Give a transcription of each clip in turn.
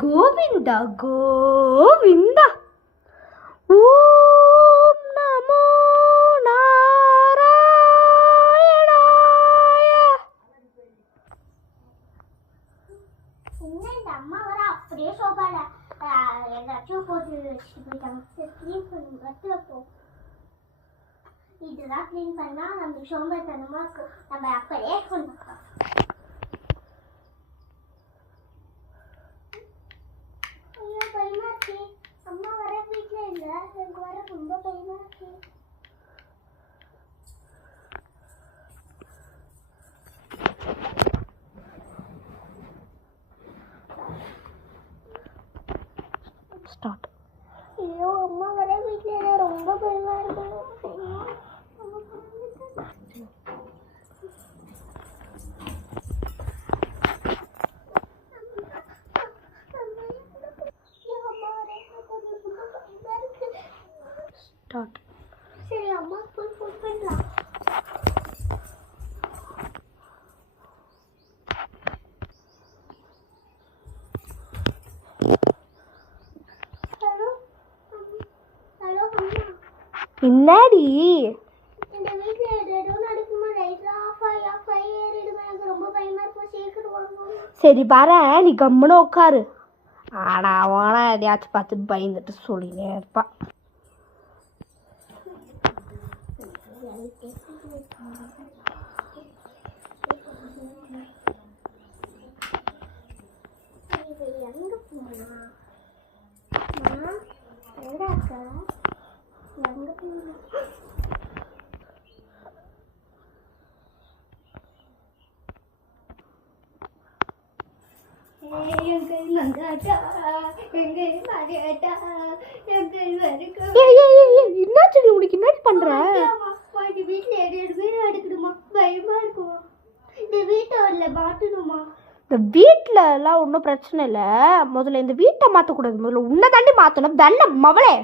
கோவிந்தா கோவிந்தா. ஓம் நமோ நாராயணாய. என்ன இந்த அம்மா வர அப்படியே சோபால எல்லாத்தையும் போட்டு வச்சுட்டு போயிட்டாங்க. க்ளீன் பண்ணி வைப்போம். இதெல்லாம் க்ளீன் பண்ணா நம்ம சோம்பேறித்தனமா இருக்கும். நம்ம அப்படியே கொண்டு ஐயோ பயமா இருக்கு. அம்மா வர வீட்டுல இல்ல, எனக்கு வர ரொம்ப பயமா இருக்கு. ஸ்டார்ட். ஐயோ அம்மா வர வீட்டுல இல்ல, ரொம்ப பயமா இருக்கு. ஸ்டார்ட். சரி அம்மா ஃபோன் பண்ணலாம். ஹலோ ஹலோ அம்மா. பின்னாடி இந்த வீட்ல ஏதோ நடக்குமா? லைட்லாம் ஆஃப் ஆகி ஏறிடுமா? எனக்கு ரொம்ப பயமா இருக்கும். சீக்கிரம் வாங்க. சரி வரேன், நீ கம்முன்னு உட்காரு. ஆனா அவனா எதையாச்சும் பார்த்து பயந்துட்டு சொல்லினே இருப்பான். எங்க போனா எங்க அக்கா? எங்க போனா? என்னாச்சு உனக்கு? என்ன பண்ற? வீட்டுல எதுவுமே நடக்குதுமா, பயமா இருக்குமா? இந்த வீட்டை வரல மாட்டணுமா? இந்த வீட்டுல எல்லாம் ஒன்றும் பிரச்சனை இல்லை. முதல்ல இந்த வீட்டை மாற்றக்கூடாது. முதல்ல உன்னை தாண்டி மாற்றணும். தன்ன மவளே.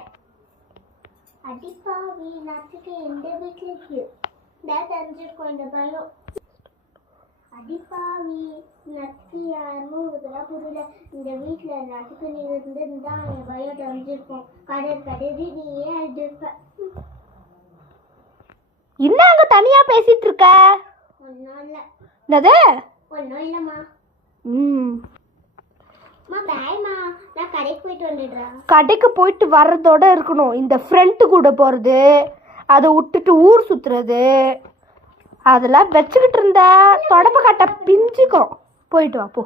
அடிப்பாவி நாட்டுக்கு எந்த வீட்டுல இருக்கு தெரிஞ்சிருக்கோம் இந்த பயம். அடிப்பாவி நட்டுக்கு யாருமே இதெல்லாம் புரியல. இந்த வீட்டுல நட்டுக்கு நீ இருந்திருந்தா என் பயம் தெரிஞ்சிருக்கோம். கடைசி நீ ஏன் அடிப்ப? என்ன அங்க தனியா பேசிட்டு இருக்க? ஒன்னும் இல்ல. என்னது? ஒன்னும் இல்லம்மா. அம்மா பாய்மா, நான் கடைக்கு போயிட்டு வந்துடுறேன். கடைக்கு போயிட்டு வர்றதோட இருக்கணும். இந்த ஃப்ரெண்டு கூட போறது, அதை விட்டுட்டு ஊர் சுத்துறது, அதெல்லாம் வச்சுக்கிட்டு இருந்த தொடப்ப கட்ட பிஞ்சுக்கும். போயிட்டு வா போ.